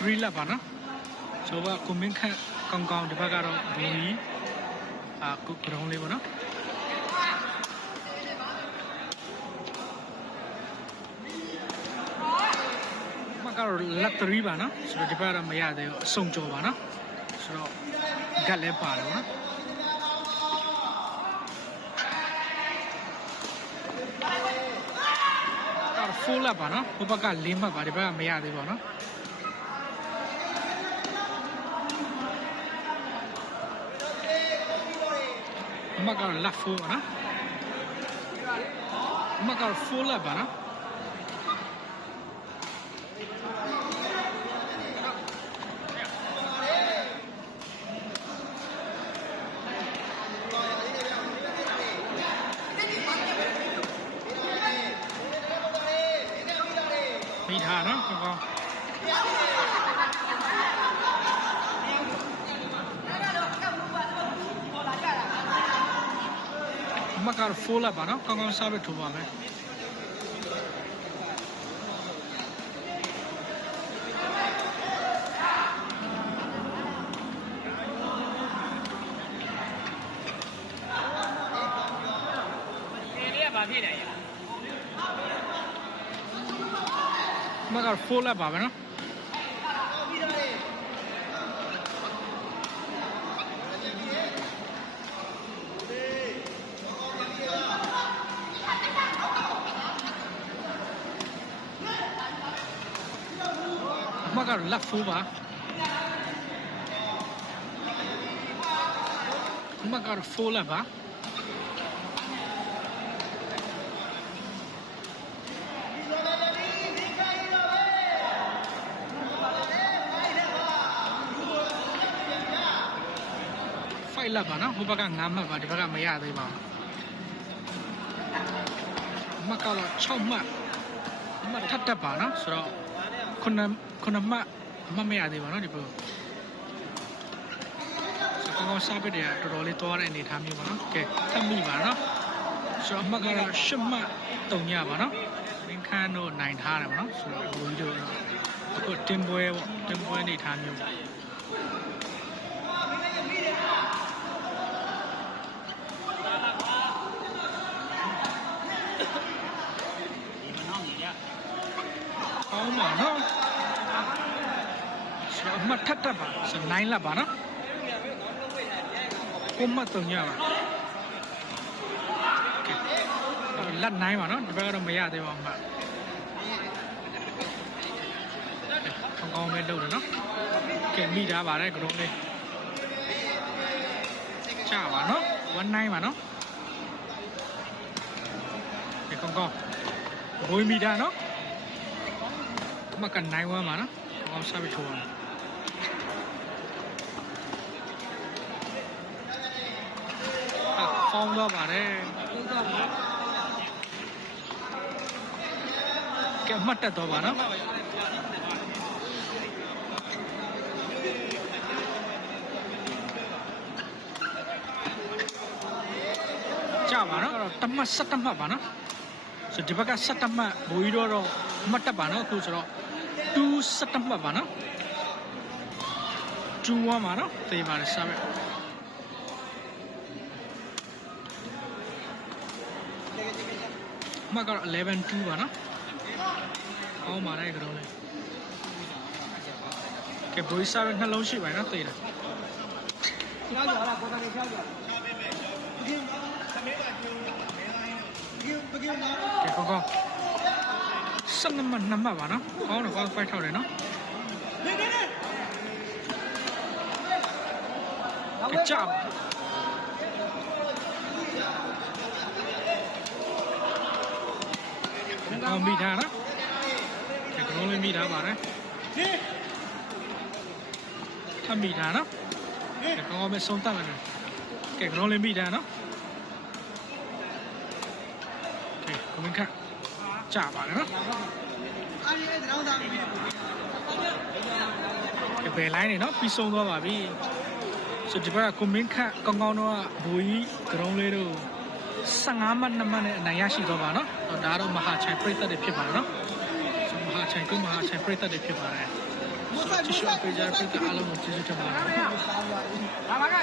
3လက်ပါနော်ဆိုတော့ကိုမင်းခန့်ကောင်းကောင်းဒီဘက်ကတော့ဘူကြီးအာကုကရုံးလေးပါနော်မကတော့လက်3ပါနော်ဆိုတော့ဒီဘက်ကတော့မရသေးဘူးအစုံကြောပါနော်ဆိုတော့ဂတ်လည်းပါတယ်ဗောနော်တော့ full လက်ပါနော်ဟိုဘက်က၄မှတ်ပါဒီဘက်ကမရသေးပါဘူးနော် အမကတော့လက် full ပါနော် အမကတော့ full လက်ပါနော်မိထားနော်ကောင်းကောင်းမကရဖိုးလာပါနော်ကောင်းကောင်းစားပြီးထိုးပါမယ်မကရဖိုးလာပါမယ်နော်မကရလက်ဖိုးပါမ ကရဖိုးလာပါဖိုက်လက်ပါနော်ဟိုဘက်က9မှတ်ပါဒီဘက်ကမရသေးပါဘူးမှတ်ကတော့6မှတ်မှတ်ထပ်တက်ပါနော်ဆိုတော့ ခုနခုနမှတ်အမှတ်မရသေးပါနော်ဒီဘက်ဆိုတော့ကောင်းစားပစ်တယ်တော်တော်လေးသွားတဲ့အနေထားမျိုးပါနော်ကဲထပ်မိပါနော်ဆိုတော့အမှတ်ကတော့10မှတ်တုံညပါနော်မင်းခန်းတို့နိုင်ထားတယ်ပါနော်ဆိုတော့ဘူကြီးတို့တော့အခုတင်ပွဲပေါ့တင်ပွဲအနေထားမျိုးကောင်းပါနော် ဆိုတော့အမှတ်ထပ်တက်ပါဆိုတော့9လက်ပါနော်ကိုမှတ်တုံညပါကဲအဲ့တော့လက်9ပါနော်ဒီဘက်ကတော့မရသေးပါဘူးမှတ်ကောင်းကောင်းပဲလုပ်တယ်နော်ကဲမိထားပါတယ်ကရုံးလေးချပါနော်19ပါနော်ကဲကောင်းကောင်းဘိုးမိထားနော်မကန်နိုင်ဝမ်းပါနော်။အောင်စားပြီးထိုးအောင်။အာ ဖောင်းတော့ပါတယ်။ကဲမှတ်တက်တော့ပါနော်။ကြပါနော်အဲ့တော့တမတ်ဆက်တမတ်ပါနော်။ဆိုဒီဘက်ကဆက်တမတ်ဘူကြီးတော့တော့မှတ်တက်ပါနော်အခုဆိုတော့2ဆက်တမတ်ပါနော်2 1ပါနော်တေးပါတယ်စားမ အမှတ်ကတော့11 2ပါနော်။အောင်းမာတဲ့ကတော့လေ။ကဲဘွေးစားပဲနှလုံးရှိပါနော်သိတယ်။ကျောင်းကျော်လားကိုယ်တိုင်ကျောင်းကျော်။ရှားပေးမယ်။ဒီသမီးကကျုံနေတိုင်းဒီပကင်းနာ။ကဲကောကော။စနမနမပါနော်။အောင်းတော့ဖိုက်ထောက်တယ်နော်။နေနေနေ။ကြကြ အောင်မိထားနော်ဒီကလုံးလေးမိထားပါတယ်အမိထားနော်ဒီကောင်းအောင်မဆုံးတတ်မယ်ကဲကလုံးလေးမိထားနော်ကဲကမင်းခတ်ကြပါလေနော်ကဲဘယ်လိုင်းနေနော်ပြီးဆုံးသွားပါပြီဆိုဒီဘက်ကကွန်မင်းခတ်ကောင်းကောင်းတော့ဘူကြီးကလုံးလေးတို့ 15မှတ်2မှတ်နဲ့အနိုင်ရရှိသွားပါနော်ဟောဒါတော့မဟာချိုင်ပြိသက်တွေဖြစ်ပါတယ်နော်ဆိုမဟာချိုင်ကိုမဟာချိုင်ပြိသက်တွေဖြစ်ပါတယ်ဆိုတရှိပေးကြတဲ့ပြည်သူအားလုံးကိုကျေးဇူးတင်ပါတယ်လာပါကဲ